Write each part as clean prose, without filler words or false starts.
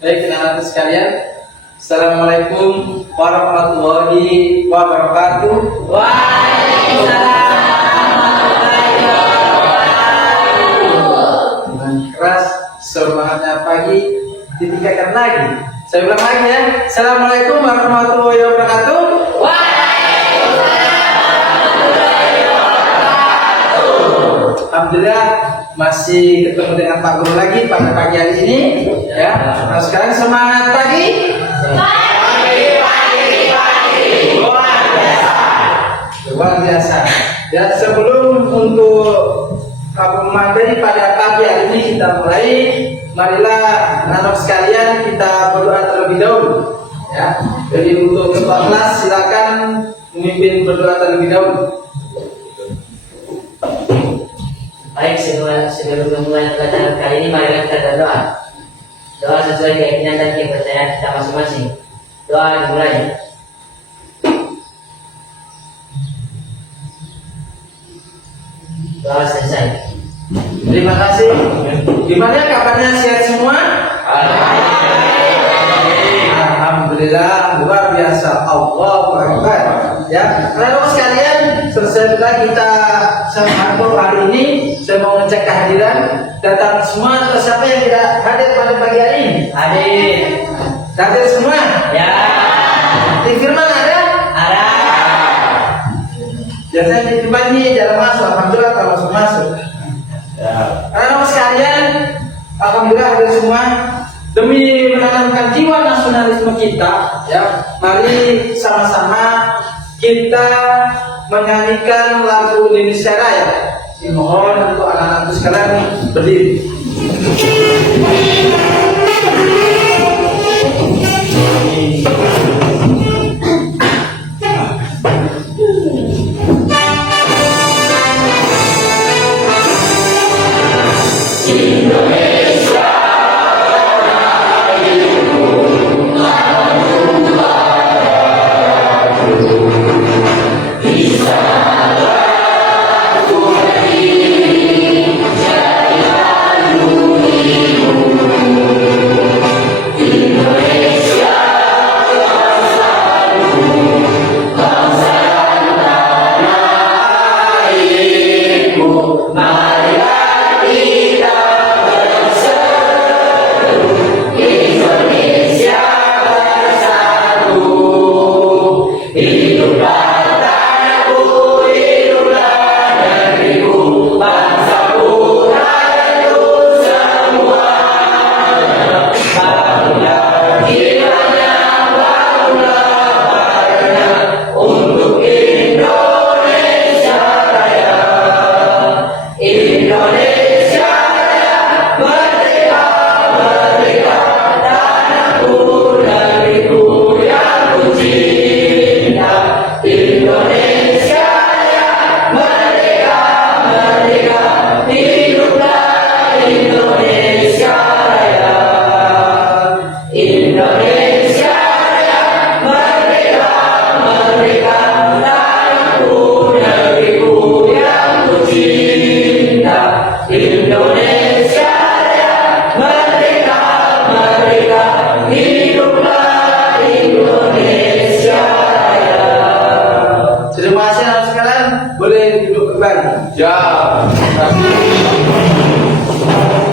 Baik, anak-anak sekalian, Assalamualaikum warahmatullahi wabarakatuh. Waalaikumsalam warahmatullahi wabarakatuh. Dengan keras, semangatnya pagi, ditingkatkan lagi. Saya ulang lagi ya. Assalamualaikum warahmatullahi wabarakatuh. Waalaikumsalam warahmatullahi wabarakatuh. Alhamdulillah masih ketemu dengan Pak Guru lagi pada pagi hari ini ya. Nah, sekarang semangat pagi. Luar biasa. Dan sebelum untuk materi pada pagi hari ini kita mulai, marilah anak sekalian kita berdoa terlebih dahulu ya. Jadi untuk ketua kelas silakan memimpin berdoa terlebih dahulu. Baik, sebelum memulai pelajaran kali ini, marilah kita berdoa. Doa sesuai keyakinan dan kepercayaan kita masing-masing. Doa dimulai. Doa selesai. Terima kasih. Gimana kabarnya, sehat semua? Alhamdulillah, luar biasa. Allahu Akbar. Ya, anak sekalian, selesai kita sambung hari ini. Saya mau ngecek kehadiran. Datang semua atau siapa yang tidak hadir pada pagi hari ini? Hadir. Hadir semua? Ya. Di firman ada? Ada. Biasanya di firman ini jarang masuk. Alhamdulillah kalau masuk. Ya. Anak sekalian, alhamdulillah hadir semua. Demi menanamkan jiwa nasionalisme kita, ya, mari sama-sama kita menyanyikan lagu Indonesia Raya. Dimohon untuk anak-anak sekalian berdiri.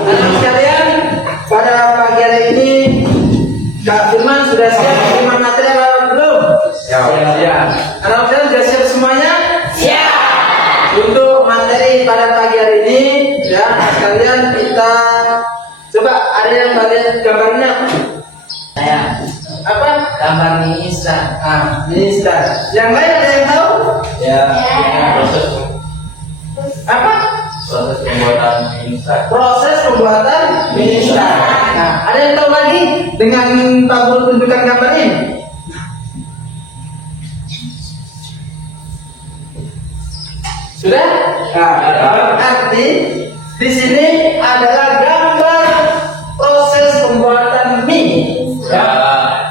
Anak sekalian, pada pagi hari ini Kak Firman sudah siap terima materi apa belum? Siap. Anak sekalian sudah siap semuanya? Siap. Untuk materi pada pagi hari ini, ya sekalian kita coba ada yang lihat gambarnya Saya apa? gambar mie instan. Minister. Yang lain ada yang tahu? Ya. Ya. Proses pembuatan instan. Proses pembuatan mie instan. Nah, ada yang tahu lagi dengan Pak Guru tunjukkan gambar ini? Sudah? Nah, arti di sini adalah gambar proses pembuatan mie, ya,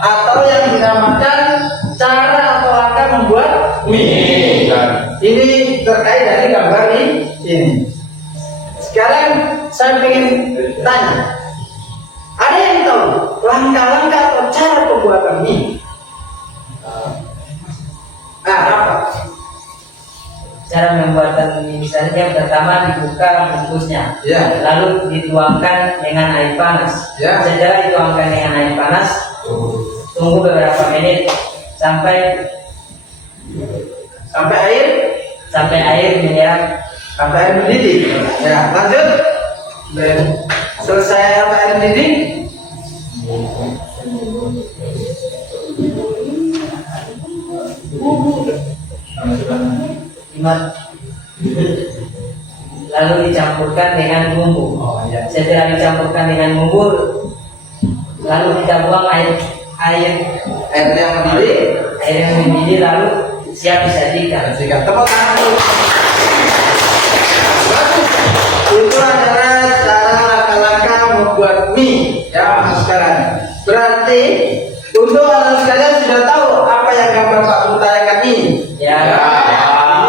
atau yang dinamakan cara atau langkah membuat mie. Ini terkait dari gambar ini. Sekarang saya ingin tanya, ada yang tahu langkah cara pembuatan mie instan yang pertama dibuka bungkusnya, Ya. lalu dituangkan dengan air panas. Ya. Setelah dituangkan dengan air panas, tunggu beberapa menit sampai sampai air menyerap. sampai air mendidih. Ya, lanjut. Dan selesai sampai air mendidih. Lalu dicampurkan dengan bumbu. Oh iya. Setelah dicampurkan dengan bumbu, lalu kita buang air Air yang mendidih. yang mendidih, lalu siap disajikan. Jika tepuk tangan dulu. Bagus. Itu adalah cara langkah-langkah membuat mie. Ya, Mas sekarang. Berarti untuk anak sekalian sudah tahu apa yang gambar Pak Mutayakan ini. Ya.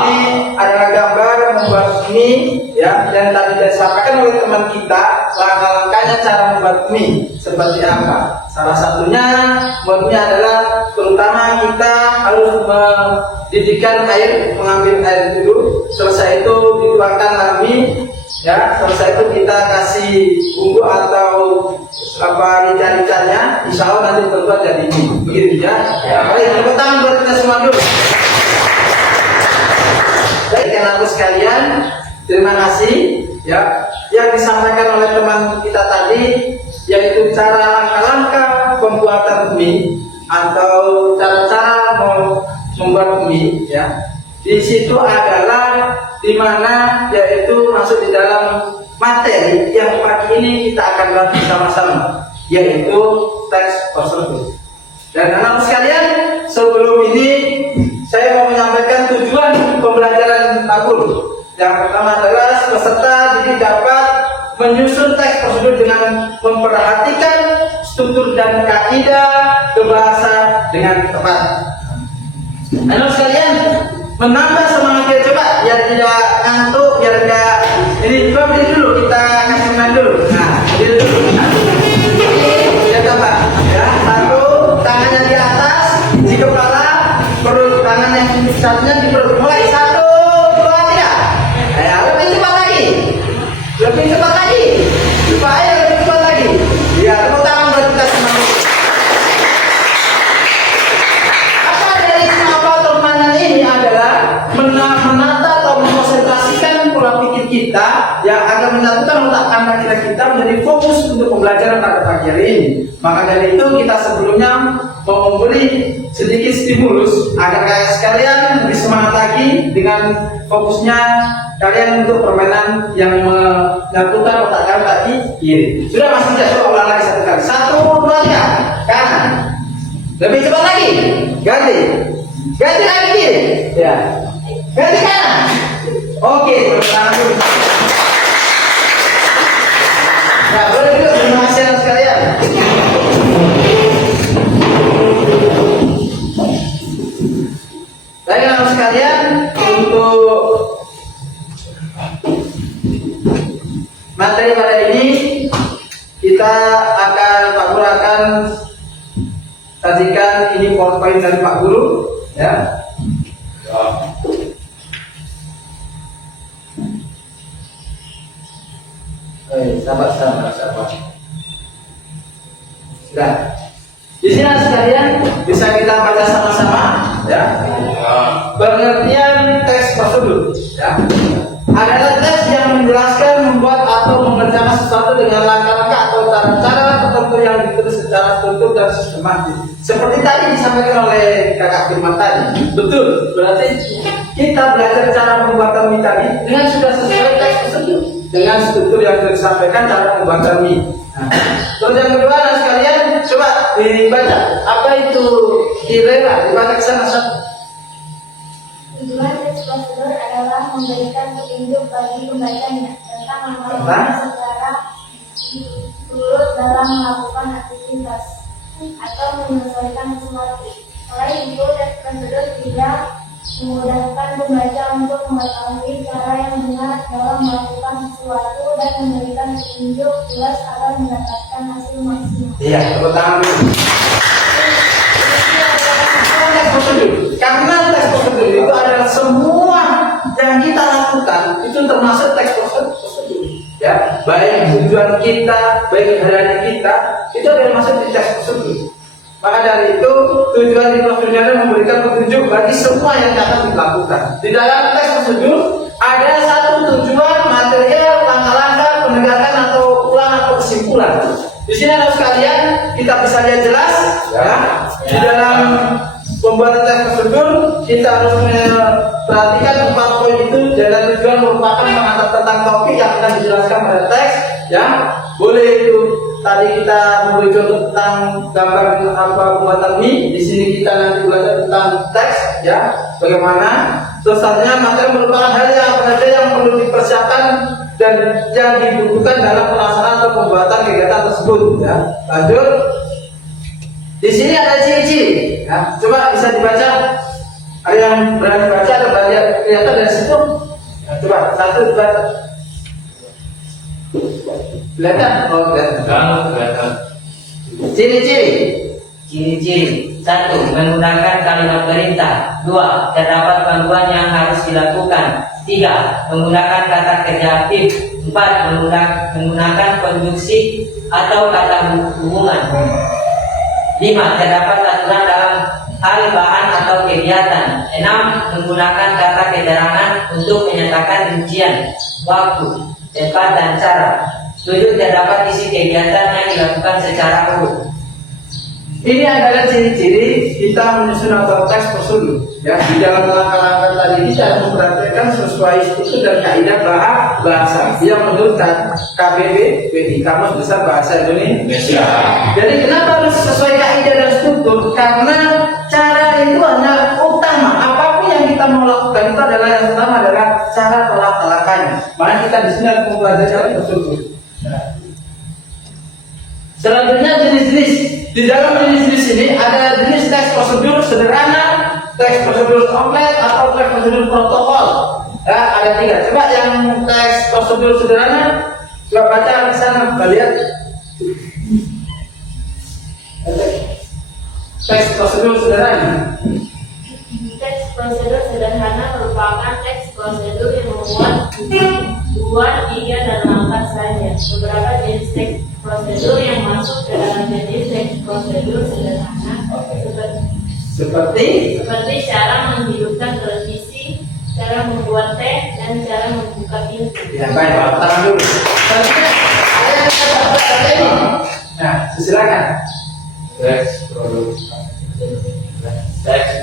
Ini adalah gambar membuat mie, ya, yang tadi disampaikan oleh teman kita. Langkah-langkahnya cara membuat mie seperti apa? Salah satunya buat mie adalah terutama kita harus mendidihkan air, mengambil air dulu. Selesai itu dituangkan dalam mie, ya. Selesai itu kita kasih bumbu atau apa rica-ricanya. Insya Allah nanti terbuat jadi mie. Begitu ya. Baik, tepuk tangan buat kita semua dulu. Baik, anak sekalian, terima kasih ya yang disampaikan oleh teman kita tadi, yaitu cara langkah-langkah pembuatan mie atau cara-cara membuat mie ya. Di situ adalah dimana yaitu masuk di dalam materi yang pagi ini kita akan bahas bersama-sama, yaitu teks prosedur. Dan anak sekalian, sebelum ini saya mau menyampaikan tujuan pembelajaran Pak Guru. Yang pertama adalah peserta jadi dapat menyusun teks prosedur dengan memperhatikan struktur dan kaidah berbahasa dengan tepat. Anak sekalian, menambah semangatnya coba biar tidak ngantuk, biar enggak ini coba beri dulu, kita kasih main dulu. Nah, beri dulu. Kita tambah ya, satu tangannya di atas, di kepala, perut tangan yang satunya di perut. Mulai 1, 2, 3. Ya, lebih cepat lagi. Lebih cepat lagi. Supaya lebih cepat lagi. Ya, tepuk tangan buat kita semua. Apa dari apa permainan ini adalah menata atau mengkonsentrasikan pola pikir kita yang agar menyatukan otak anak kita menjadi fokus untuk pembelajaran pada pagi hari ini. Maka dari itu kita sebelumnya mau memberi sedikit stimulus agar kalian sekalian lebih semangat lagi dengan fokusnya kalian untuk permainan yang menyatukan otak kalian tadi kiri. Sudah masih bisa coba ulang lagi satu kali. 1, 2, 3. Kanan. Lebih cepat lagi. Ganti. Ganti lagi kiri. Ya. Ganti kanan. Oke, tangan dulu. Nah, boleh dulu, terima kasih anak sekalian. Baik anak sekalian, untuk materi pada ini kita akan Pak Guru akan sajikan ini PowerPoint dari Pak Guru ya. Sabar. Sudah. Di sini sekalian bisa kita baca sama-sama ya. Pengertian teks prosedur ya. Adalah teks yang menjelaskan, membuat atau mengerjakan sesuatu dengan langkah-langkah atau cara-cara tertentu yang ditulis secara struktur dan sistematis. Seperti tadi disampaikan oleh Kakak Firman tadi. Betul. Berarti kita belajar cara pembuatan mie tadi dengan sudah sesuai teks prosedur, dengan struktur yang sudah disampaikan cara pembuatan mie. Nah, terus yang kedua, anak sekalian, coba dibaca. Apa itu IRERA? Dibaca ke sana satu. Tujuan teks prosedur adalah memberikan petunjuk bagi pembacanya tentang langkah-langkah secara turut dalam melakukan aktivitas atau menyelesaikan sesuatu. Selain itu, teks prosedur juga memudahkan pembaca untuk mengetahui cara yang benar dalam melakukan sesuatu dan memberikan petunjuk jelas agar mendapatkan hasil maksimal. Iya, tepuk tangan dulu. Karena teks prosedur itu adalah semua yang termasuk teks prosedur. Ya, baik tujuan kita, baik hari kita, itu ada masuk di teks prosedur. Maka dari itu tujuan di prosedurnya adalah memberikan petunjuk bagi semua yang akan dilakukan. Di dalam teks prosedur ada satu tujuan material, langkah-langkah penegakan atau ulang atau kesimpulan. Di sini anak sekalian kita bisa lihat jelas ya. Di dalam pembuatan teks prosedur kita harus memperhatikan 4 poin itu. Jalan tujuan merupakan pengantar tentang topik yang akan dijelaskan pada teks ya. Boleh itu tadi kita memberi contoh tentang gambar apa pembuatan mie. Di sini kita nanti belajar tentang teks ya. Bagaimana selanjutnya materi merupakan hal yang apa saja yang perlu dipersiapkan dan yang dibutuhkan dalam pelaksanaan atau pembuatan kegiatan tersebut ya. Lanjut. Di sini ada ciri-ciri. Ya. Coba bisa dibaca. Ada yang berani baca atau berani kelihatan dari situ? Nah, coba satu dibaca. Kelihatan? Oh, kelihatan. Ciri-ciri. Ciri-ciri. 1. Menggunakan kalimat perintah. 2. Terdapat panduan yang harus dilakukan. 3. Menggunakan kata kerja aktif. 4. Menggunakan konjungsi atau kata hubungan. 5. Terdapat aturan dalam hal bahan atau kegiatan. 6. Menggunakan kata keterangan untuk menyatakan rincian, waktu, tempat, dan cara. 7. Terdapat isi kegiatan yang dilakukan secara urut. Ini adalah ciri-ciri kita menyusun atau teks prosedur. Ya, di dalam langkah-langkah tadi kita harus memperhatikan sesuai struktur dan kaidah bahasa yang menurut KBBI Kamus Besar Bahasa Indonesia. Jadi kenapa harus sesuai kaidah dan struktur? Karena cara itu hanya utama. Apapun yang kita mau lakukan itu adalah yang utama adalah cara pelaksananya. Makanya kita di sini harus mempelajari cara prosedur. Selanjutnya jenis-jenis. Di dalam jenis-jenis ini ada jenis teks prosedur sederhana, teks prosedur kompleks atau teks prosedur protokol. Ya, ada 3. Coba yang teks prosedur sederhana, coba baca di sana, kita lihat. Teks prosedur sederhana. Teks prosedur sederhana merupakan teks prosedur yang memuat 2, 3, dan 4 saja. Beberapa jenis teks prosedur yang masuk ke dalam jenis teks prosedur sederhana seperti cara menghidupkan televisi, cara membuat teh, dan cara membuka pintu. Ya, baik, tangan dulu. Selanjutnya ada yang kita ini. Nah, silakan. Teks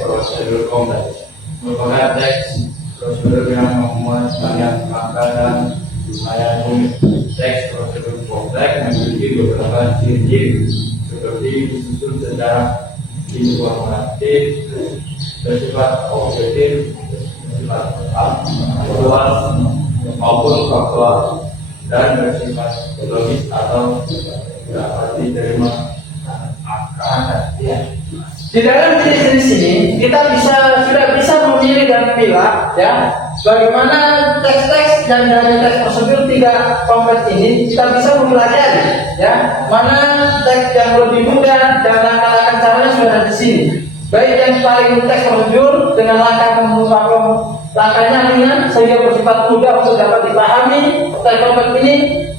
prosedur kompleks merupakan teks prosedur yang memuat banyak langkah dan lumayan rumit. Teks prosedur kompleks memiliki beberapa ciri-ciri seperti disusun secara informatif, bersifat objektif, bersifat aktual maupun faktual, dan bersifat logis atau dapat diterima akan. Di dalam jenis-jenis ini kita sudah bisa memilih dan memilah ya bagaimana teks-teks dan dari teks prosedur 3 kompleks ini kita bisa mempelajari ya mana teks yang lebih mudah dan langkah-langkah caranya sudah ada di sini. Baik yang paling teks prosedur dengan langkahnya ringan sehingga bersifat mudah untuk dapat dipahami. Teks kompleks ini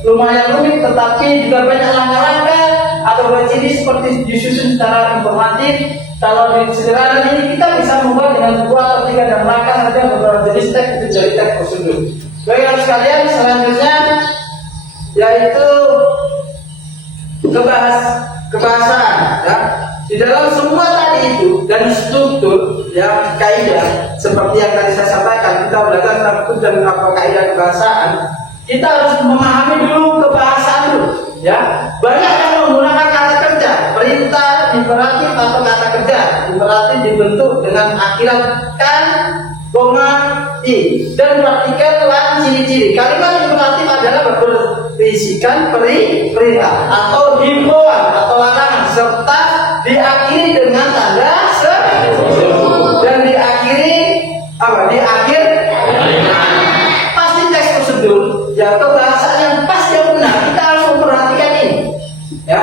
lumayan rumit tetapi juga banyak langkah-langkah atau berciri seperti disusun secara informatif. Kalau di sederhana ini kita bisa membuat dengan 2 atau 3 dan langkah saja beberapa jenis teks itu jadi teks prosedur. Baiklah sekalian, selanjutnya yaitu kebahasaan ya. Di dalam semua tadi itu dan struktur ya kaidah seperti yang tadi saya sampaikan, kita belajar tentang struktur dan apa kaidah kebahasaan. Kita harus memahami dulu kebahasaan dulu ya. Banyak yang menggunakan kata kerja, perintah, imperatif atau kata kerja. Imperatif dibentuk dengan akhirat kan, koma, i, dan praktikanlah ciri-ciri. Kalimat imperatif adalah berisikan perintah atau himbauan atau larangan serta diakhiri dengan tanda seru dan diakhiri apa? Di akhir pasti teks prosedur ya kebahasaan yang pas yang benar. Kita harus memperhatikan ini ya.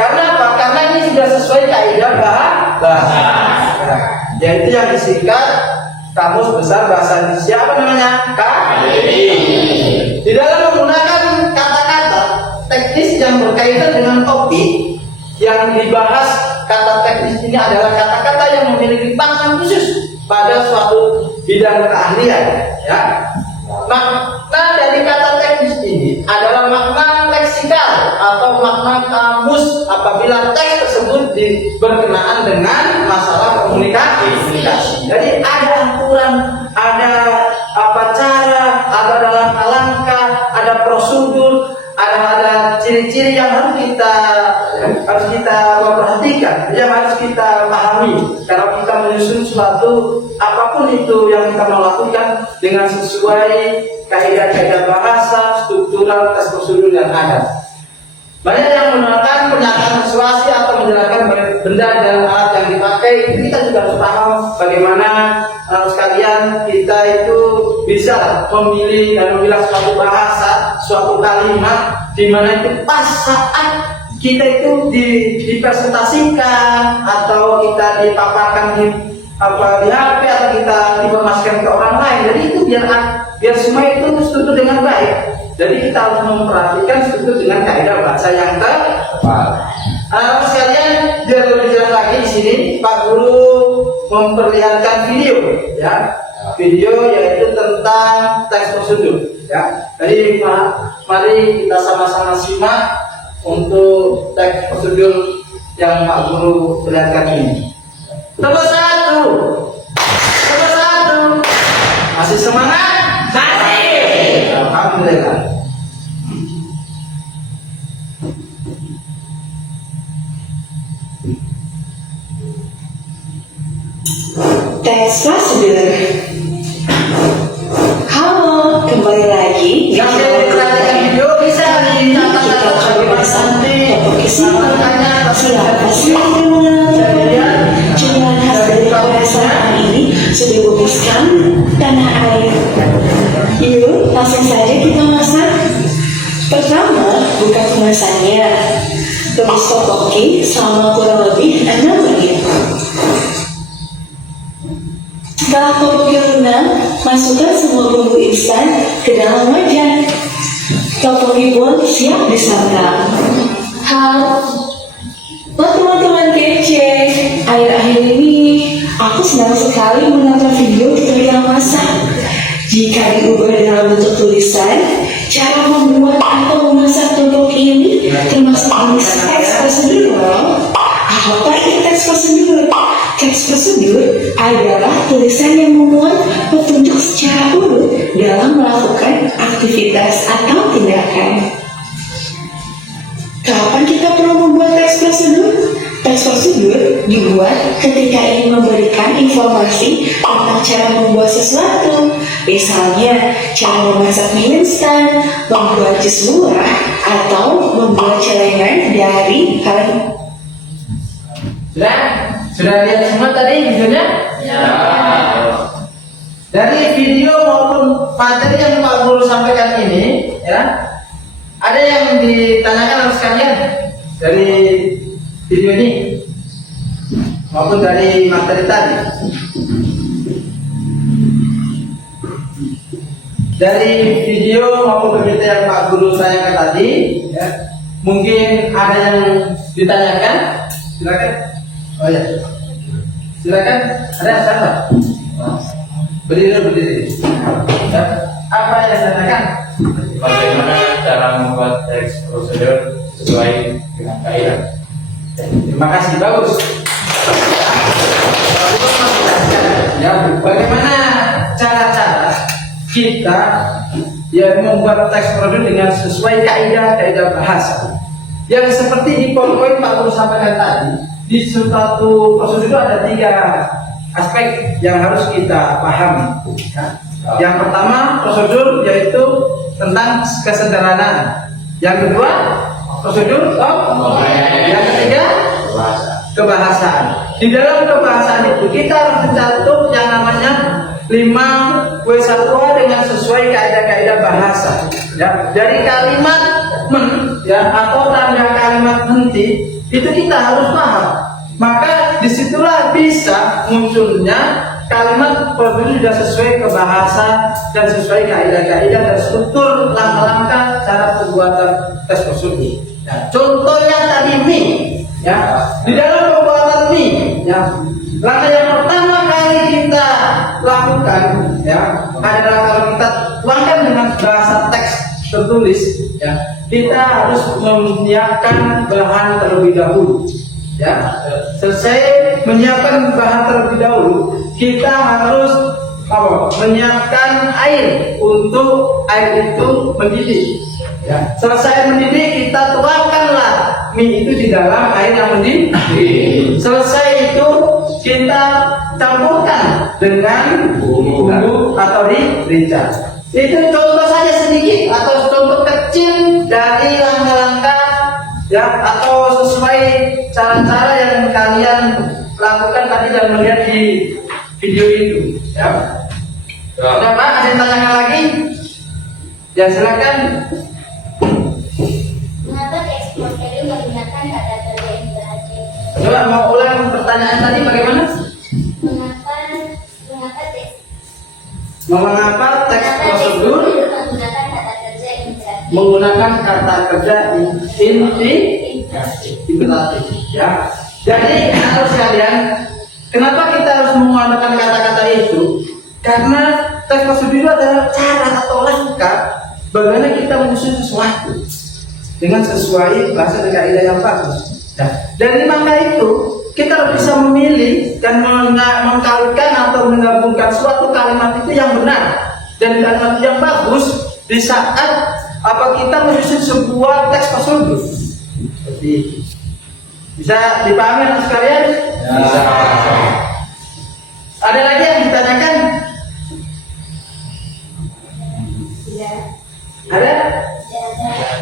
Karena apa? Karena ini sudah sesuai kaidah bahasa yaitu yang disingkat Kamus Besar Bahasa Indonesia apa namanya? KBBI. di dalam menggunakan kata-kata teknis yang berkaitan dengan topik yang dibahas. Kata teknis ini adalah kata-kata yang memiliki pangkat khusus pada suatu bidang keahlian, ya. Makna dari kata teknis ini adalah makna leksikal atau makna kamus apabila teks tersebut berkenaan dengan masalah komunikasi. Jadi ada aturan, ada cara, ada langkah-langkah, ada prosedur, ada ciri-ciri yang harus kita perhatikan, yang harus kita pahami kalau kita menyusun suatu apapun itu yang kita mau lakukan dengan sesuai kaidah-kaidah bahasa, struktural, tes prosedur yang ada. Banyak yang menggunakan pernyataan persuasi atau menjelaskan benda dan alat yang dipakai. Kita juga harus paham bagaimana sekalian kita itu bisa memilih dan memilah suatu bahasa, suatu kalimat di mana itu pas saat kita itu dipresentasikan atau kita dipaparkan di HP atau kita diinformasikan ke orang lain. Jadi itu biar semua itu struktur dengan baik. Jadi kita harus memperhatikan struktur dengan kaidah bahasa yang tepat. Sekalian biar lebih jelas lagi di sini Pak Guru memperlihatkan video, ya. Video yaitu tentang teks prosedur, ya. Jadi mari kita sama-sama simak untuk teks prosedur yang Pak Guru perlihatkan ini. Nomor 1. Masih semangat? Masih. Alhamdulillah. Teks prosedur. Halo, kembali lagi. Yang diperhatikan video bisa dicatat topik kesimpulan. Siapa sih yang mengenal cemilan khas dari perasaan ini sudah bubiskan tanah air. Yuk, langsung saja kita masak. Pertama, buka kemasannya. Tumis topoki selama kurang lebih 6 menit. Setelah topoki lunak, masukkan semua bumbu instan ke dalam wajan. Topoki pun siap disantap. Buat teman-teman kece, akhir-akhir ini aku senang sekali menonton video tutorial masak. Jika diubah dalam bentuk tulisan, cara membuat atau memasak topoki ini termasuk jenis teks prosedur loh. Apa itu teks prosedur? Teks prosedur adalah tulisan yang memuat petunjuk secara urut dalam melakukan aktivitas atau tindakan. Kapan kita perlu membuat teks prosedur? Teks prosedur dibuat ketika ingin memberikan informasi tentang cara membuat sesuatu. Misalnya, cara memasak mie instan, membuat jus buah, atau membuat celengan dari kain. Sudah lihat semua tadi videonya? Ya. Dari video maupun materi yang Pak Guru sampaikan ini, ya, ada yang ditanyakan oleh sekalian dari video ini maupun dari materi tadi. Dari video maupun berita yang Pak Guru tanyakan tadi, ya, mungkin ada yang ditanyakan. Silakan. Oh ya, silakan. Ada siapa? Berdiri. Ya. Apa yang ditanyakan? Bagaimana cara membuat teks prosedur sesuai dengan kaidah? Terima kasih, bagus. Ya, bagaimana cara-cara kita membuat teks prosedur dengan sesuai kaidah bahasa? Yang seperti di poin-poin Pak Guru sampaikan tadi, di suatu prosedur itu ada 3 aspek yang harus kita pahami. Ya. Yang pertama prosedur yaitu tentang kesederhanaan. Yang kedua prosedur yang ketiga kebahasaan. Di dalam kebahasaan itu kita harus mencatat yang namanya 5W1A dengan sesuai kaidah-kaidah bahasa. Ya, dari kalimat ya atau tanda kalimat henti itu kita harus paham. Maka disitulah bisa munculnya kalimat prosedur sudah sesuai ke bahasa dan sesuai kaidah-kaidah dan struktur langkah-langkah cara pembuatan tes prosedur. Ya, contohnya tadi mie, ya di dalam pembuatan mie, ya langkah yang pertama kali kita lakukan, ya adalah kalau kita tuangkan dengan bahasa teks tertulis, ya kita harus menyiapkan bahan terlebih dahulu. Ya, selesai menyiapkan bahan terlebih dahulu, kita harus menyiapkan air untuk air itu mendidih. Ya, selesai mendidih kita tuangkanlah mie itu di dalam air yang mendidih. Selesai itu kita campurkan dengan bumbu atau rica. Itu contoh saja sedikit atau contoh kecil dari langkah-langkah, ya atau sesuai cara-cara yang kalian lakukan tadi dan melihat di video itu, ya. Ada Pak, ada yang tanyakan lagi? Ya silakan. Mengapa teks prosedur menggunakan kata kerja yang berarti? Coba mau ulang pertanyaan tadi bagaimana? Mengapa teks prosedur menggunakan kata kerja imperatif, ya. Jadi harus kalian, kenapa kita harus menggunakan kata-kata itu? Karena teks prosedur itu adalah cara atau langkah bagaimana kita menyusun sesuatu dengan sesuai bahasa dan kaidah yang bagus. Nah, dari maka itu kita bisa memilih dan mengkalikan atau menggabungkan suatu kalimat itu yang benar dan kalimat yang bagus di saat kita menyusun sebuah teks prosedur. Seperti itu. Bisa dipahami anak sekalian? Bisa. Ada lagi yang ditanyakan? Ada?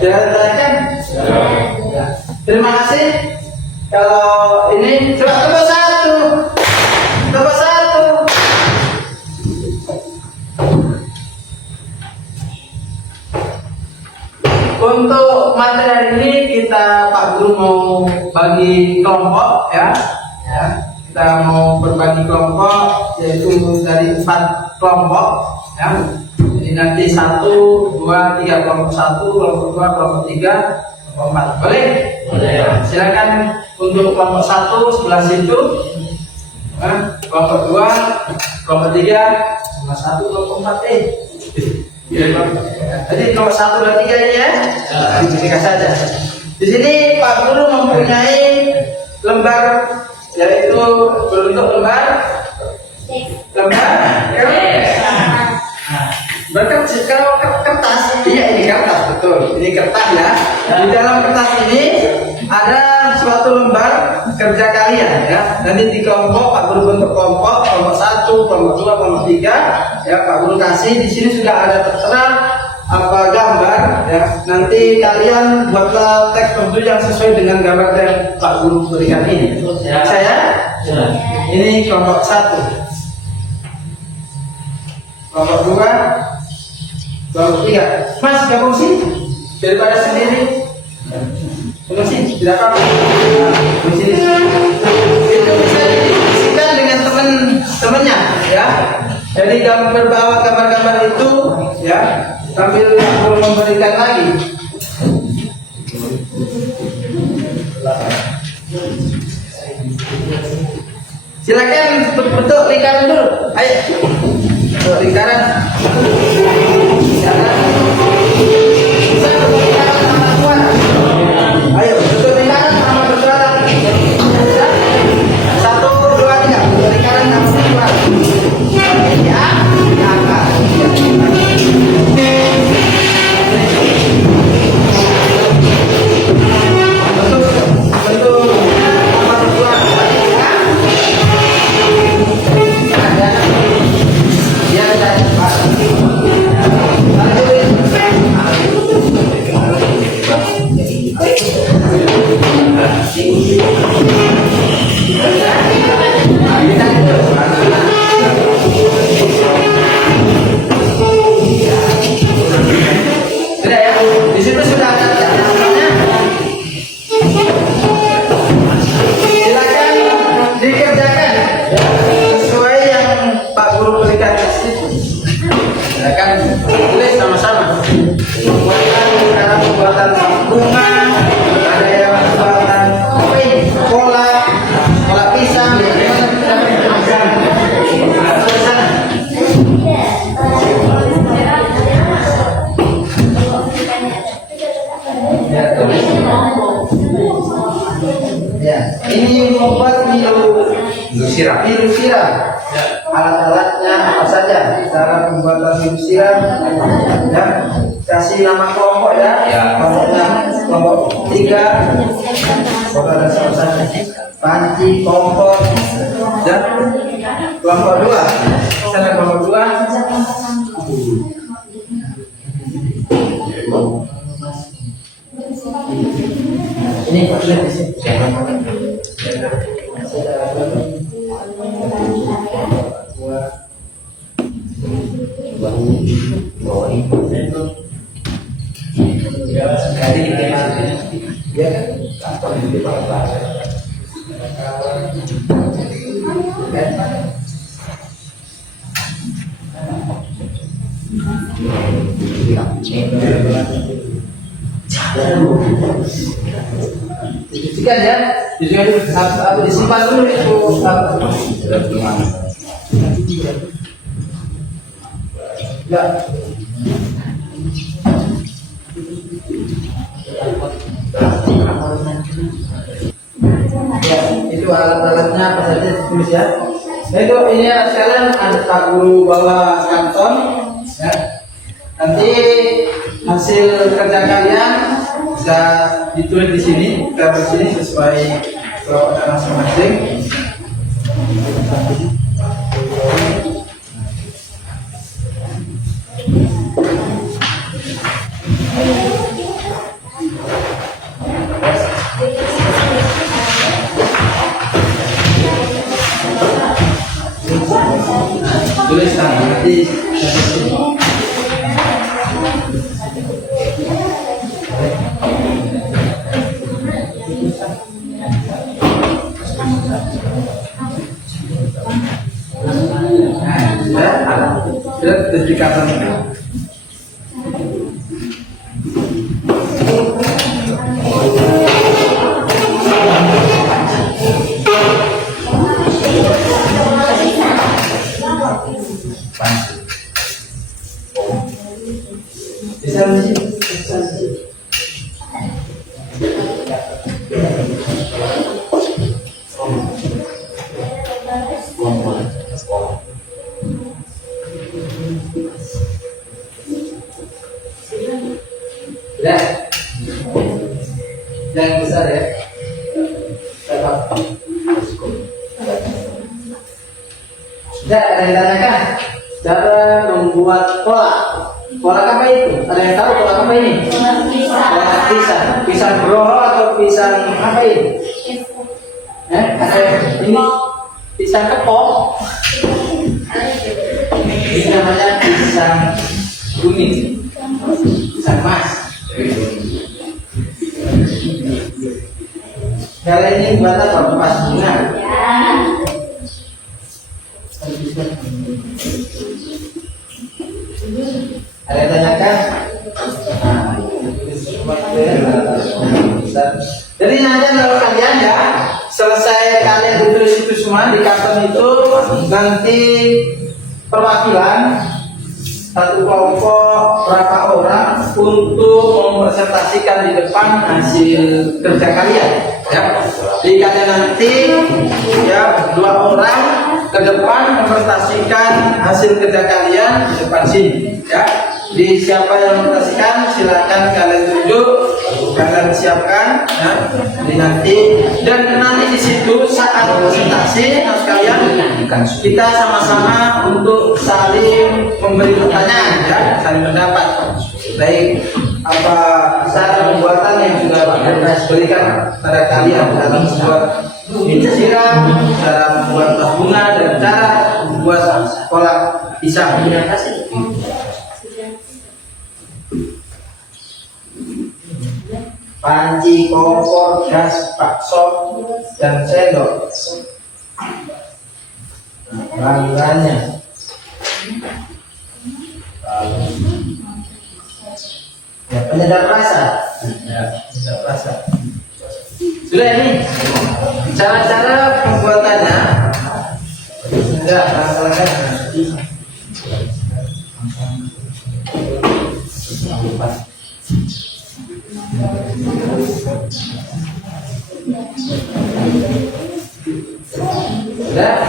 Tidak ditanyakan? Ya. Terima kasih. Kalau ini coba nomor satu. Untuk materi hari ini kita Pak Guru mau bagi kelompok, ya. Kita mau berbagi kelompok yaitu dari 4 kelompok, ya. Jadi nanti 1, 2, 3 kelompok 1, kelompok 2, kelompok 3, kelompok 4. Boleh? Boleh. Silakan untuk kelompok 1 sebelah situ. Kelompok 2, kelompok 3, kelompok 1, kelompok 4. Jadi kelompok 1, 2, 3 ini ya. Diberikan saja. Di sini Pak Guru mempunyai lembar yaitu berbentuk lembar kalau kertas, iya ini kertas betul, ini kertas ya. Di dalam kertas ini ada suatu lembar kerja kalian ya. Nanti di kelompok Pak Guru bentuk kelompok 1, kelompok 2, kelompok 3 ya. Pak Guru kasih di sini sudah ada tertera gambar ya. Nanti kalian buatlah teks prosedur yang sesuai dengan gambar yang Pak Guru berikan ini. Saya ini kelompok 1, kelompok 2, kelompok 3. Mas gabung sini daripada sendiri. Gabung sini tidak apa-apa. Di sini itu bisa didiskusikan dengan teman-temannya ya. Jadi berbawa gambar-gambar itu ya sambil Guru memberikan lagi. Silakan bentuk lingkaran dulu. Ayo. Bentuk lingkaran. Bisa bentuk lingkaran sama suara. Ayo bentuk lingkaran sama bersuara. Bisa? 1, 2, 3. Bentuk lingkaran sama bersuara. Ya, angkat. Sudah ya, di situ sudah ada namanya. Silakan dikerjakan sesuai yang membuat Milo siram. Alat-alatnya apa saja? Cara pembuatan Milo siram. Ya, kasih nama kelompok ya. Kelompoknya kelompok 3. Saudara sama panci, kompor. Ya. Kelompok 2. Sana kelompok 2. Ini lihat di sini. Disimpan ya, disimpan dulu itu. Ya. Ya, itu alat-alatnya apa saja ditulis ya. Nah itu ini sekalian ada Pak Guru bawa kantong ya. Nanti hasil kerja kalian bisa ditulis di sini, taruh di sini sesuai kelompok masing-masing. Tuliskan nanti. Sudah dikatakan bisa ya, yang besar ya. Sudah ada yang tanyakan cara membuat pola. Pola apa itu? Ada yang tahu pola apa ini? Pola pisang. Pisang broho atau pisang apa ini? Ada ini pisang kepok. Ini namanya pisang kuning. Pisang mas. Kalian ini buat apa? Pas bunga. Ada yang tanyakan? Jadi nanti kalau kalian ya selesai kalian tulis itu semua di karton itu, nanti perwakilan satu kelompok berapa orang untuk mempresentasikan di depan hasil kerja kalian ya. Jadi kalian nanti ya 2 orang ke depan mempresentasikan hasil kerja kalian di depan sini ya. Di siapa yang mempresentasikan silakan kalian tunjuk, kalian siapkan ya. Jadi nanti di situ saat presentasi sekalian kita sama-sama untuk saling memberi pertanyaan ya, saling pendapat. Baik apa cara pembuatan yang sudah Pak berikan pada kalian dalam membuat minyak siram, cara membuat tas bunga dan cara membuat kolak pisang. Panci, kompor, gas, bakso, dan sendok. Bahan-bahannya. Ya, penyedap rasa. Sudah ini cara-cara pembuatannya. Sudah, langsung. Sudah?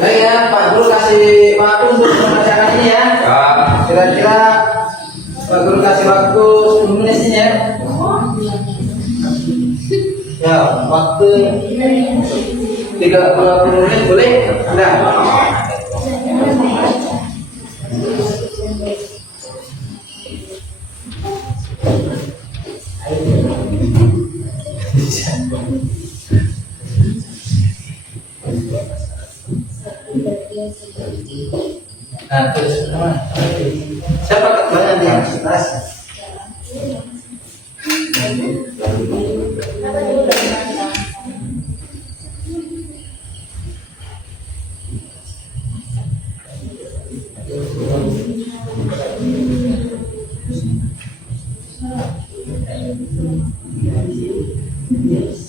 Baik ya, Pak Guru kasih waktu untuk membacakan ini ya. Kira-kira Pak Guru kasih waktu 10 menit ini ya. Ya, waktu 30 menit boleh? Nah. Nah, terus siapa ketuanya di atas?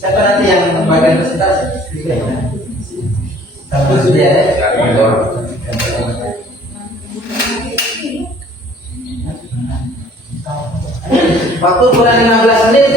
Siapa nanti yang bagian presentasi? Satu sudah ya. Waktu kurang 15 menit.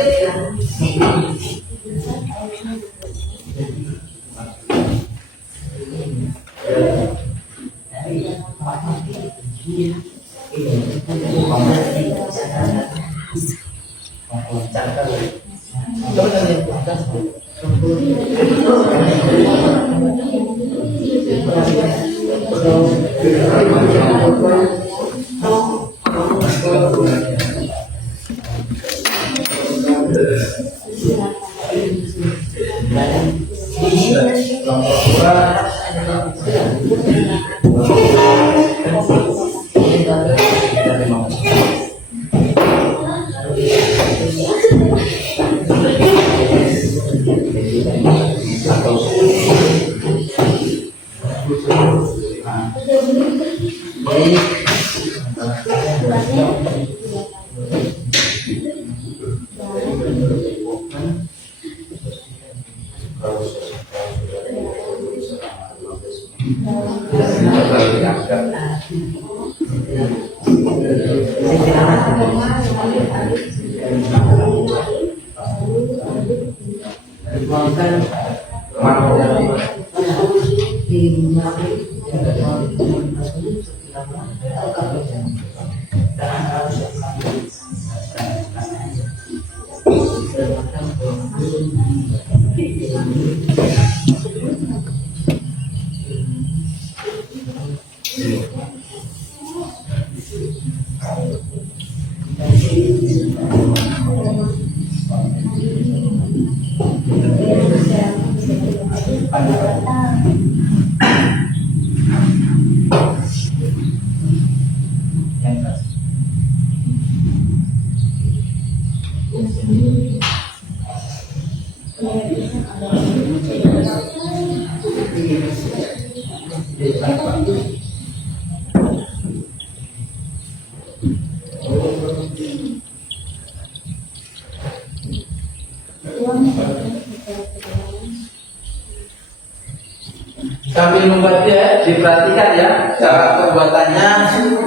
Sambil membuatnya diperhatikan ya cara pembuatannya,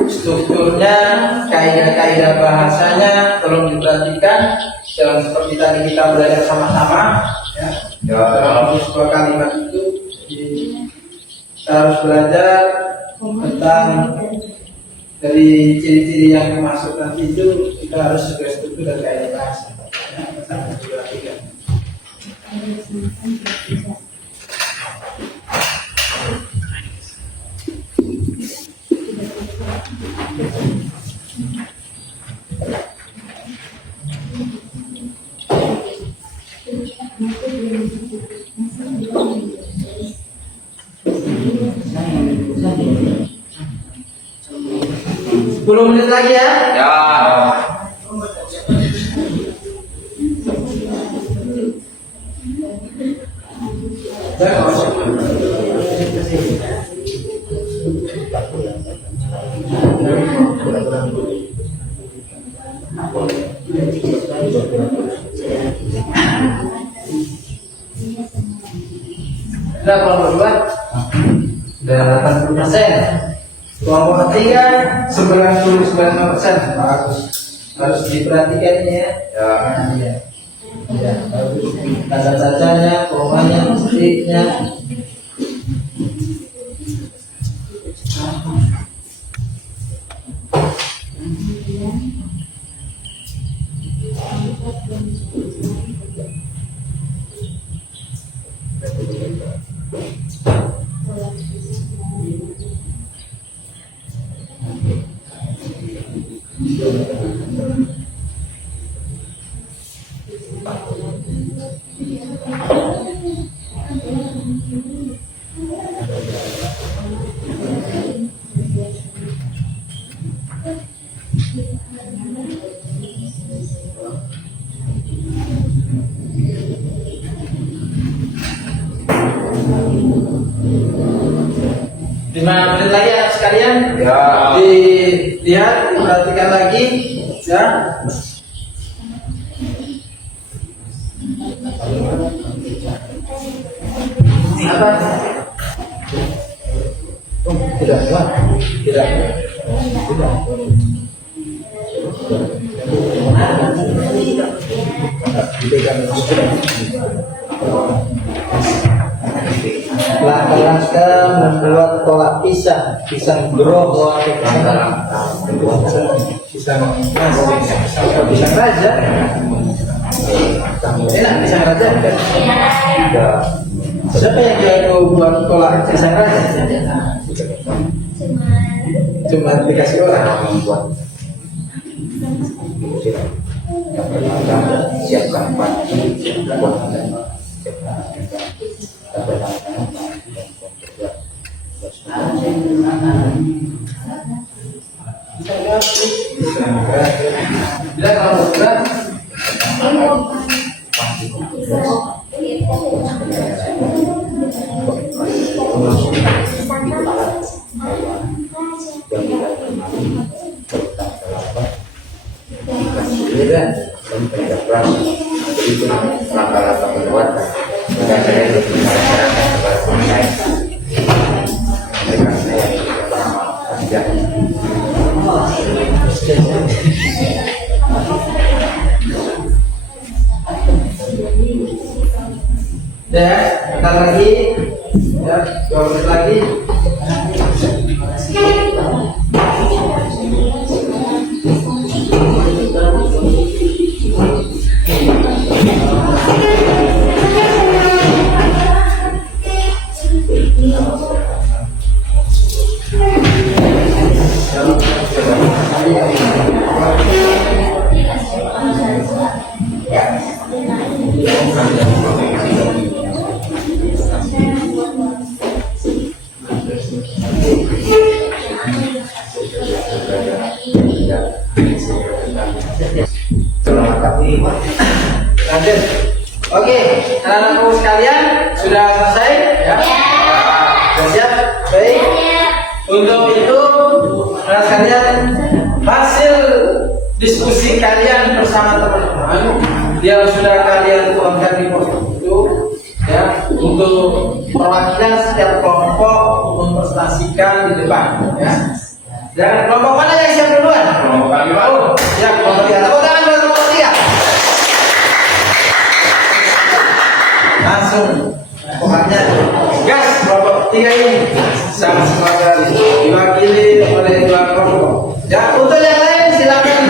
strukturnya, kaidah-kaidah bahasanya tolong diperhatikan. Jangan seperti tadi kita belajar sama-sama ya. Dalam sebuah kalimat itu kita harus belajar tentang dari ciri-ciri yang dimaksud nanti itu kita harus sesuai struktur dan kaidah bahasa ya, harus diperhatikan. Sepuluh menit lagi ya. Ya. Jadi Sudah kelompok 2 sudah 80%. Kelompok 3 99%. Bagus. Harus diperhatikan ini ya. Ya. Ya, bagus. Tanda bacanya, komanya, titiknya. Lima menit lagi anak sekalian. Ya. Dilihat, diperhatikan lagi, ya. Apa? Oh, tidak, Pak. Tidak. Langkah-langkah membuat kolak pisang, pisang grow, pisang raja. Enak pisang raja. Siapa yang jago buat kolak pisang raja? Cuma dikasih orang. Yang pertama, siapkan panci, Bila kalau berat, itu langkah-langkah perbuatan dan saya lebih masyarakat kepada saya mereka saya tidak ya, bentar lagi, ya, 2 menit lagi. Lanjut. Oke, anak-anakku sekalian sudah selesai ya? Sudah siap? Baik. Untuk itu, anak sekalian, hasil diskusi kalian bersama teman-teman yang sudah kalian tuangkan di pos itu, ya, untuk perwakilan setiap kelompok mempresentasikan di depan, ya. Dan kelompok mana yang siap duluan? Kelompok kami, Pak. Oh, ya, kelompok 3. Tepuk tangan buat kelompok 3. Langsung pokoknya gas kelompok 3 ini sama sekali diwakili oleh 2 kelompok. Ya, untuk yang lain silakan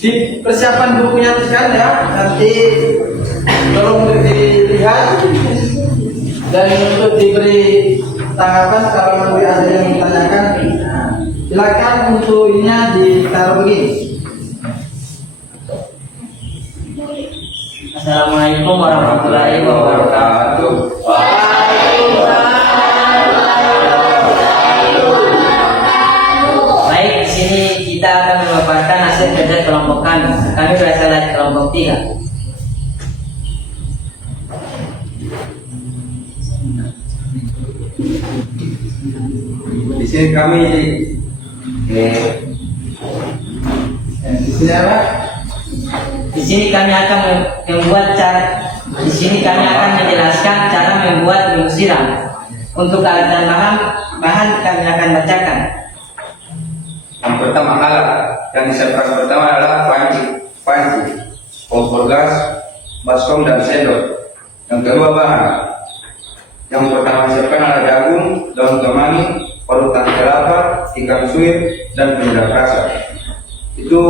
dipersiapkan bukunya sekarang ya, nanti tolong dilihat dan untuk diberi tanggapan kalau nanti ada yang ditanyakan, silakan untuk ininya ditaruh begini. Assalamualaikum warahmatullahi wabarakatuh. Baik, di sini kita akan memaparkan hasil kerja kelompok kami. Kami berasal dari kelompok 3. Di sini kami di sini apa? Di sini kami akan membuat cara. Di sini kami akan menjelaskan cara membuat minum siram. Untuk alat dan bahan kami akan bacakan. Yang pertama alat yang disiapkan pertama adalah panci, kompor gas, baskom dan sendok. Yang kedua bahan. Yang pertama disiapkan adalah jagung, daun kemangi, parutan kelapa, ikan suwir, dan penyedap rasa. Itu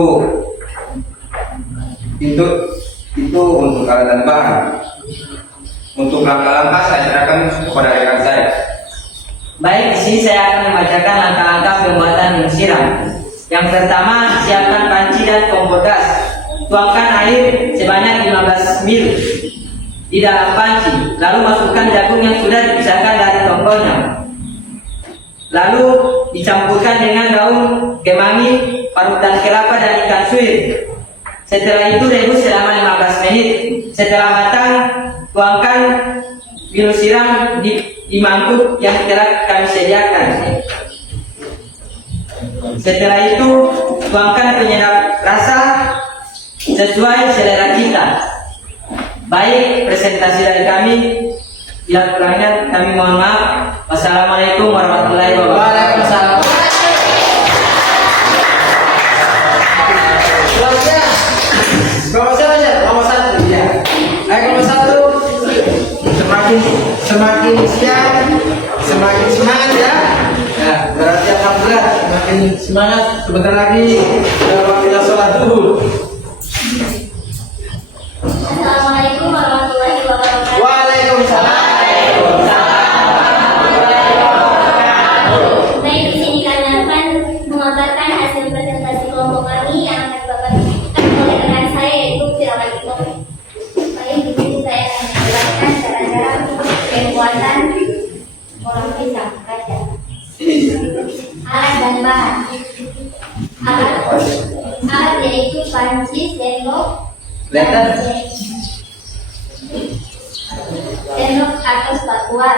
untuk alat dan bahan. Untuk langkah-langkah saya serahkan kepada rekan saya. Baik, di sini saya akan membacakan langkah-langkah pembuatan minum siram. Yang pertama, siapkan panci dan kompor gas. Tuangkan air sebanyak 15 ml di dalam panci, lalu masukkan jagung yang sudah dipisahkan dari tongkolnya. Lalu dicampurkan dengan daun kemangi, parutan kelapa, dan ikan suwir. Setelah itu rebus selama 15 menit. Setelah matang, tuangkan minum siram di mangkuk yang telah kami sediakan. Setelah itu, tuangkan penyedap rasa sesuai selera kita. Baik, presentasi dari kami. Bila kurangnya kami mohon maaf. Wassalamualaikum warahmatullahi wabarakatuh. Waalaikumsalam. Kelompok siapa? Kelompok satu. Ya. Kelompok satu. Semakin siap, semakin semangat ya. Nah, berarti alhamdulillah semakin semangat. Sebentar lagi waktu kita sholat zuhur. Assalamualaikum warahmatullahi wabarakatuh. Waalaikumsalam. Baik, di sini kami akan memaparkan hasil presentasi kelompok kami yang akan dibacakan oleh rekan saya yaitu Firawati. Baik, di sini saya akan menjelaskan cara-cara pembuatan kolam pisang kaca. Alat dan bahan. Alat yaitu panci, sendok, sendok atau spatula,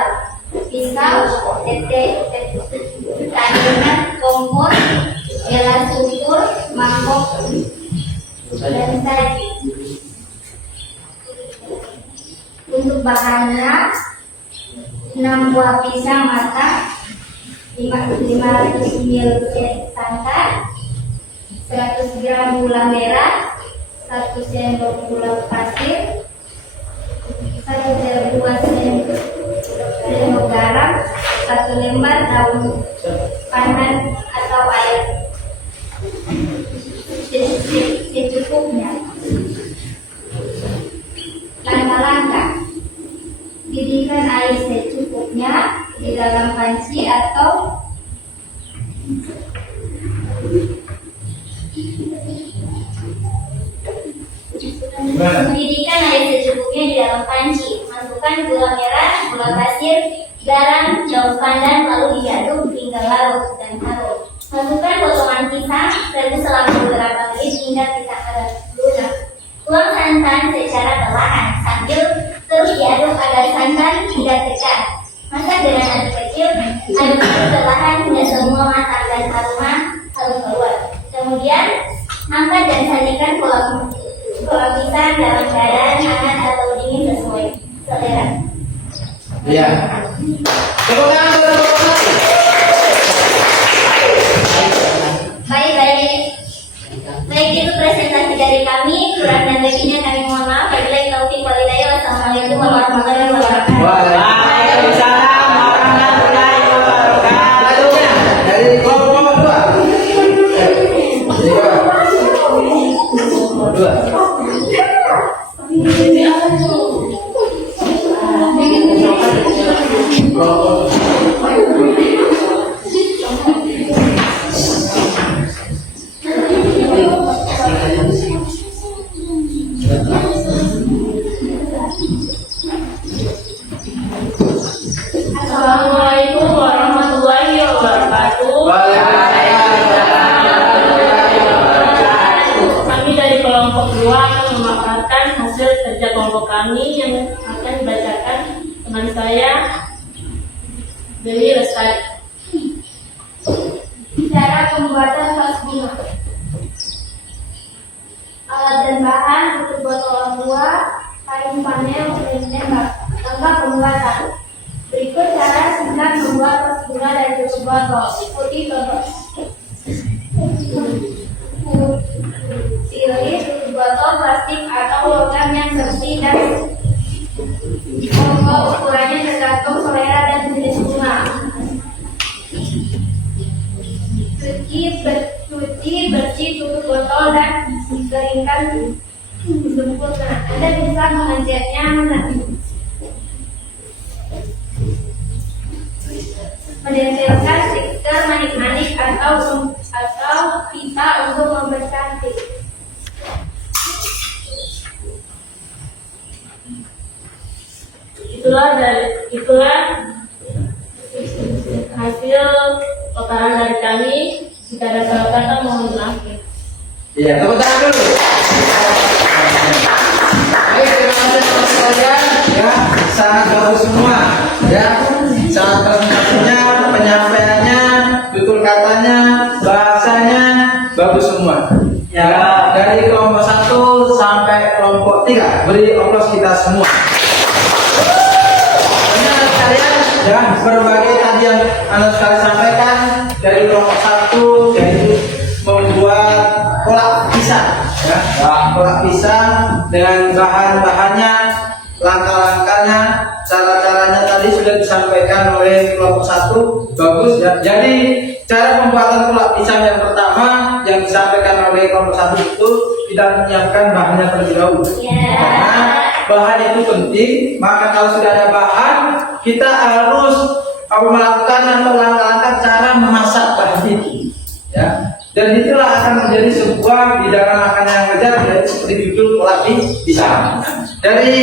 pisau, tandingan, kompor, gelas ukur, mangkok, dan saji. Untuk bahannya 6 buah pisang matang, 500 ml santan, 100 gram gula merah, 1 sendok gula pasir, 1 sendok garam, 1 lembar daun pandan atau air secukupnya. Langkah-langkah: didihkan air secukupnya di dalam panci atau mendidihkan air secukupnya di dalam panci. Masukkan gula merah, gula pasir, garam, daun pandan, lalu diaduk hingga larut dan harum. Masukkan potongan pisang, rebus selama beberapa menit hingga pisang agak lunak. Tuang santan secara perlahan sambil terus diaduk agar santan tidak pecah. Masak dengan api kecil, aduk perlahan hingga semua matang dan aroma harum keluar. Kemudian angkat dan sajikan kolam pisang dalam keadaan hangat atau dingin sesuai selera. Iya. Tepuk tangan untuk kelompok satu. Baik, itu presentasi dari kami. Kurang dan lebihnya kami mohon maaf. Wabillahi taufiq wal hidayah. Wassalamualaikum warahmatullahi wabarakatuh. Waalaikumsalam warahmatullahi wabarakatuh. Dari kelompok dua. Dua. Assalamualaikum warahmatullahi wabarakatuh. Kami dari kelompok 2 akan memaparkan hasil kerja kelompok kami yang akan dibacakan teman saya Dewi Lestari. Cara pembuatan vas bunga. Alat dan bahan: untuk botol aqua, kain panel, lem tembak, Langkah pembuatan. Berikut cara singkat membuat tas bunga dari tutup botol. Ikuti contoh. Pilih tutup botol plastik atau logam yang bersih dan ukurannya tergantung selera dan jenis bunga. Cuci bersih tutup botol dan keringkan sempurna. Anda bisa mengecatnya menempelkan stiker manik-manik atau pita untuk mempercantik. Itulah hasil totalan dari kami. Jika ada salah kata mohon maaf. Iya, tepuk tangan dulu. Baik, terima kasih teman sekalian. Ya, sangat bagus semua. Ya, sangat presentasinya, penyampaiannya, tutur katanya, bahasanya bagus semua. Ya, dari kelompok 1 sampai kelompok 3 beri aplaus kita semua. Anak sekalian, ya, berbagai tadi yang anak sekali sampaikan dari kelompok 1 yaitu membuat kolak pisang, ya, kolak pisang dengan bahan-bahannya, langkah-langkahnya, cara-caranya tadi sudah disampaikan oleh kelompok 1, bagus ya. Jadi cara pembuatan kolak pisang yang pertama yang disampaikan oleh kelompok 1 itu kita menyiapkan bahannya terlebih dahulu. Karena bahan itu penting, maka kalau sudah ada bahan, kita harus melakukan atau langkah-langkah cara memasak bahan itu, ya. Dan itulah akan menjadi sebuah hidangan makanan yang lezat, yaitu seperti judul kolak pisang. Dari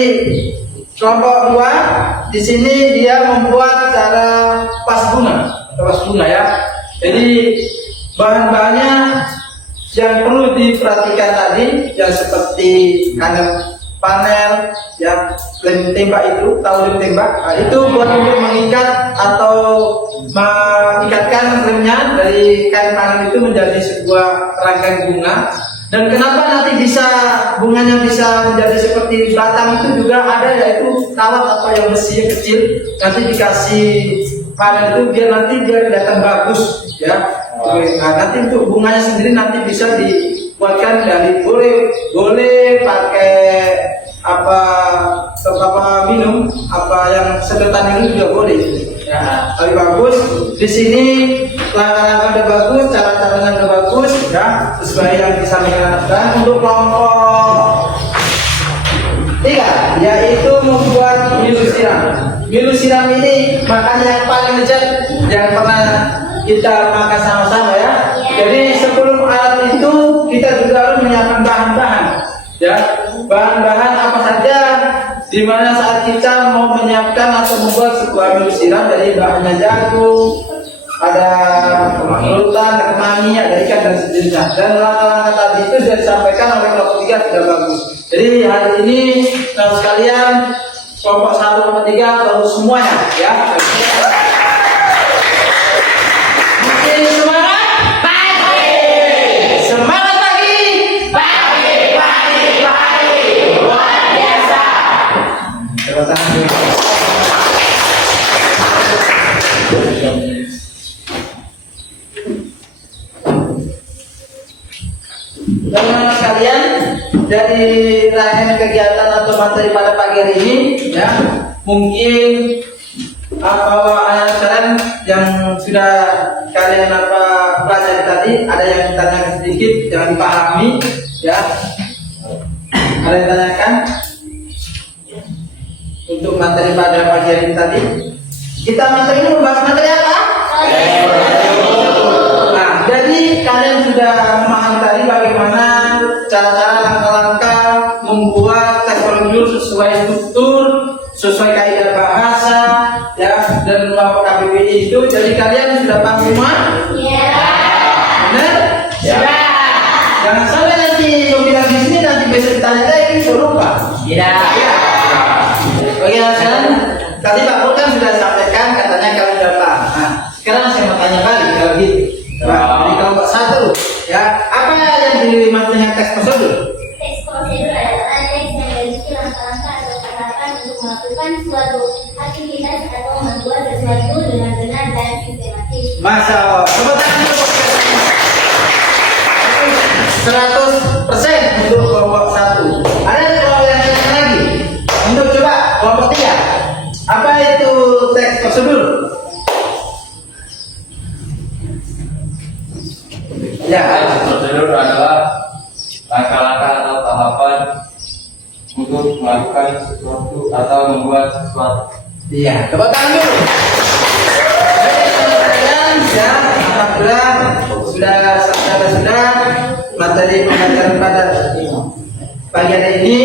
kelompok 2 di sini dia membuat cara pas bunga ya. Jadi bahan-bahannya yang perlu diperhatikan tadi yang seperti panel yang lem tembak itu, tahu lem tembak? Nah, itu buat untuk mengikat atau mengikatkan lemnya dari kain panel itu menjadi sebuah rangkaian bunga. Dan kenapa nanti bisa bunganya bisa menjadi seperti batang itu juga ada, yaitu kawat atau yang besi yang kecil nanti dikasih panel itu biar nanti dia kelihatan bagus ya. Nah, nanti untuk bunganya sendiri nanti bisa dibuatkan dari boleh pakai apa minum apa yang sedotan itu juga boleh ya. Tapi bagus di sini langkah-langkah udah bagus, cara-caranya udah bagus ya, sesuai yang disampaikan. Untuk kelompok 3 yaitu membuat milu siram ini makanan yang paling lezat yang pernah kita makan sama-sama ya. Jadi sebelum alat itu kita juga harus menyiapkan bahan-bahan ya, bahan-bahan apa saja di mana saat kita mau menyiapkan atau membuat sebuah milu siram. Dari bahannya jagung, ada kerutan, kemangi, ada ikan dan sejenisnya. Dan langkah-langkah tadi itu sudah disampaikan oleh kelompok 3 sudah bagus. Jadi hari ini teman sekalian kelompok 1 kelompok 3 bagus semuanya ya. Mungkin semangat pagi, semangat pagi, luar biasa. Terima kasih. Teman-teman sekalian, dari rangkaian kegiatan atau materi pada pagi hari ini ya, mungkin anak sekalian yang sudah kalian pelajari tadi ada yang ditanyakan sedikit yang dipahami ya, ada yang tanyakan untuk materi pada pagi hari ini tadi. Kita materi ini membahas materi apa? Nah, jadi kalian sudah memahami tadi bagaimana cara-cara langkah-langkah membuat teknologi sesuai struktur, sesuai kaidah bahasa, ya, dan melakukan KBBI itu. Jadi kalian sudah paham semua? Iya. Benar? Ya. Jangan sampai nanti yang bilang di sini nanti besok ditanya lagi lupa. Iya. Oke, sekarang tadi Pak Pur kan sudah sampaikan katanya kalian sudah paham. Nah, sekarang saya mau tanya balik kalau gitu. Nah, di kelompok 1 ya, apa yang dilihat dengan teks prosedur? Teks prosedur adalah teks yang berisi langkah-langkah atau diarahkan untuk melakukan suatu aktivitas atau membuat sesuatu dengan benar dan sistematis. Masya Allah. Tepuk tangan dulu. 100% untuk kelompok 1. Ada kelompok yang lain lagi? Untuk coba kelompok 3. Apa itu teks prosedur? Ya, Prosedur adalah langkah-langkah atau tahapan untuk melakukan sesuatu atau membuat sesuatu. iya. Tepuk tangan dulu. Baik, teman-teman, ya, alhamdulillah sudah materi pembelajaran pada pagi hari ini.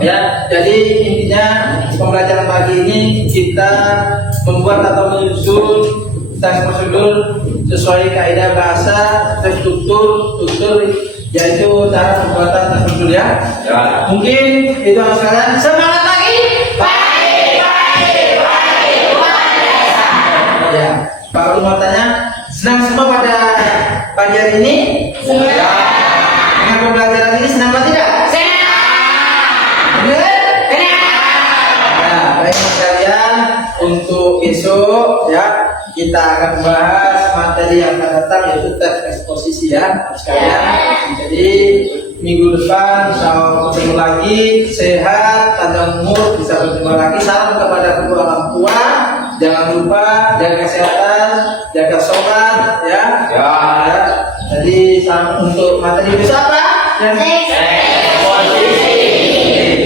Ya, jadi intinya pembelajaran pagi ini kita membuat atau menyusun teks prosedur sesuai kaidah bahasa, struktur, yaitu cara pembuatan teks prosedur ya. Ya. Mungkin itu yang sekalian. Semangat lagi. Ya, Pak Guru mau tanya, senang semua pada pagi hari ini? Iya. Dengan pembelajaran ini senang atau tidak? Nah, baik sekalian, untuk besok ya kita akan bahas materi yang akan datang yaitu teks eksposisi ya sekalian. Jadi minggu depan insya Allah ketemu lagi, sehat, panjang umur, bisa berjumpa lagi. Salam kepada kedua orang tua, jangan lupa jaga kesehatan, jaga sholat ya. Ya. Jadi salam untuk materi besok apa?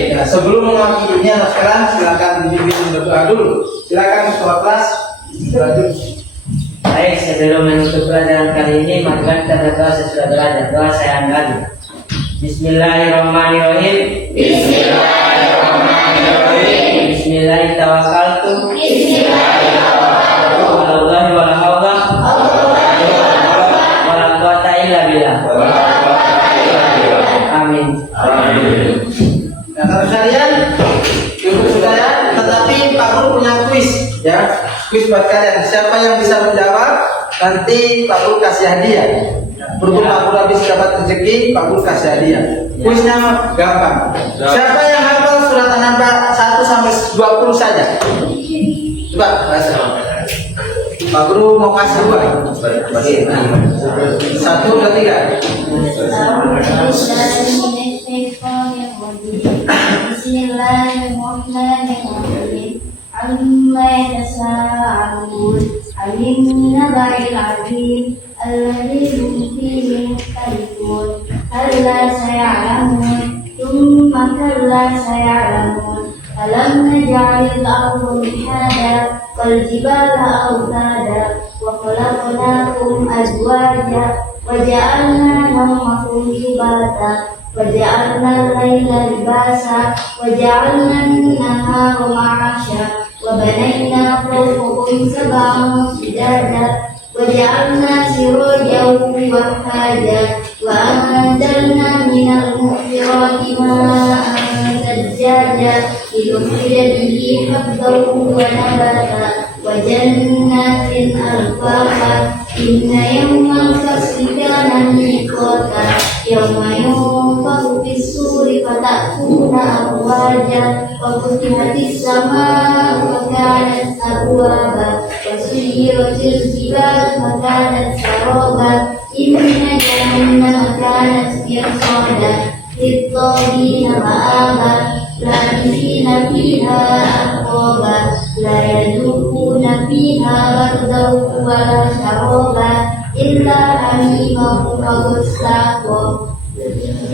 Ya, sebelum mengakhirinya anak sekarang silakan dibimbing berdoa dulu. Silakan ketua kelas lanjut. Baik, sebelum menutup pelajaran kali ini, marilah kita berdoa sesudah belajar. Doa saya angkat. Bismillahirrahmanirrahim. Bismillahirrahmanirrahim. Bismillahirrahmanirrahim. Wallahi wala haula wala quwata illa billah. Amin. Nah, teman sekalian, cukup sudah ya. Tetapi Pak Guru punya kuis ya, kuis buat kalian. Siapa yang bisa menjawab, nanti Pak Guru kasih hadiah. Berhubung Pak Guru habis dapat rezeki, Pak Guru kasih hadiah. Kuisnya gampang. Siapa yang hafal surat An-Naba 1 sampai 20 saja? Coba baca. Pak Guru mau kasih 2. Satu, dua, tiga. Bismillahirrahmanirrahim. Amma yatasaalun 'anil naba'il 'azim alladzi hum fihi mukhtalifun. Kalla saya'lamun, thumma kalla saya'lamun. Alam naj'alil arda mihada wal jibala awtada wa khalaqnakum azwaja wa ja'alna nawmakum subata wa ja'alna al-laila libasa wa ja'alna an-nahara ma'asha wa banayna fawqakum sab'an shidada wa ja'alna sirajan wahhaja wa anzalna minal mu'thirati ma'an sajjaja linukhrija bihi habban wa nabata wa jannatin alfafa inna yawmal fasli kana miqata yawma yunfakhu fis-suri fatakuna afwaja wa futihatis samaa'u fakanat abwaba wa suyyiratil jibalu fakanat saraba inna jahannama kanat mirsada lit-taghina ma'aba labithina fiha ahqaba la yadukuna fiha bardan wala sharaba illa hamiman wa ghassaqa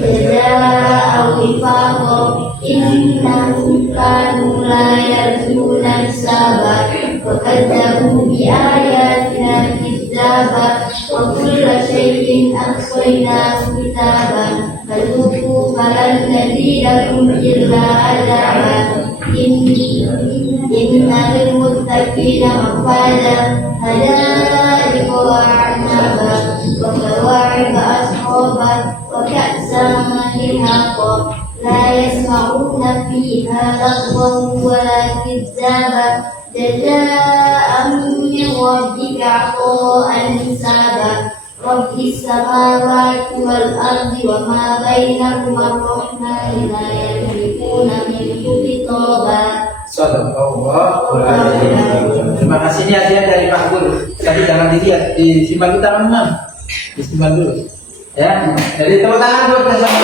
jazaa'an wifaqa innahum kanu la yarjuna hisaba wa kadzabu bi ayatina kidzaba wa kulla shay'in ahsaynahu kitaban fadhuqu falan nazidakum illa adaba inna lil muttaqina mafada hadaiqa wa a'naba wa kawa'iba ashaba wa ka'san mihaqa la yasma'una fiha lagwan wala kidzaba jazaa'an min rabbika 'ata'an hisaba Rabbis samawati wal ardi wa ma bainahuma ar-rahmani la yamlikuna minhu Sallallahu alaihi wasallam. Terima kasih nih hadiah dari Pak Guru. Tadi jangan dilihat, disimpan di tangan Mam. Disimpan dulu. Ya, jadi tepuk tangan dulu bersama.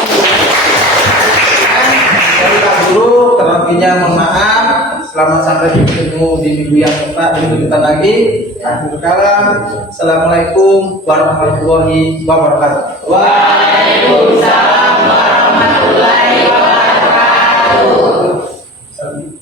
Dari Pak Guru, terlebihnya mohon maaf. Selamat sampai bertemu di minggu yang tepat, di minggu depan lagi. Akhir kalam. Assalamualaikum warahmatullahi wabarakatuh. Waalaikumsalam warahmatullahi wabarakatuh. Salam.